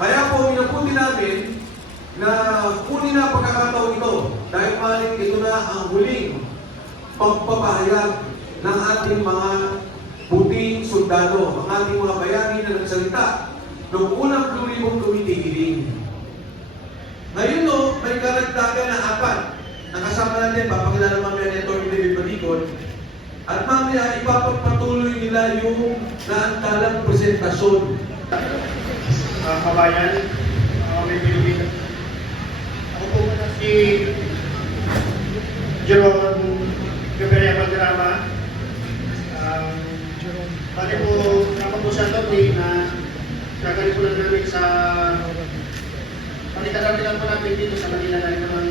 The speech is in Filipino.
Kaya po, minabuti namin na kunin na pagkakataon ito dahil maaaring ito na ang huling pagpapahayag ng ating mga puting sundalo, ang ating mga bayani na nagsalita noong unang pluribong tumitigiling. Ngayon no, may karagdagan na apat. Nakasama natin, papakilala mamaya ni Atty. David Batikon. At mamaya, ipapagpatuloy nila yung naantalang presentasyon. Kabayan, may Pilipino. Ako po muna si Jerome Gabriel Valderrama. Bali po, naman po sa Tony na gagawin po lang namin sa palitan lang po natin dito sa Manila dahil naman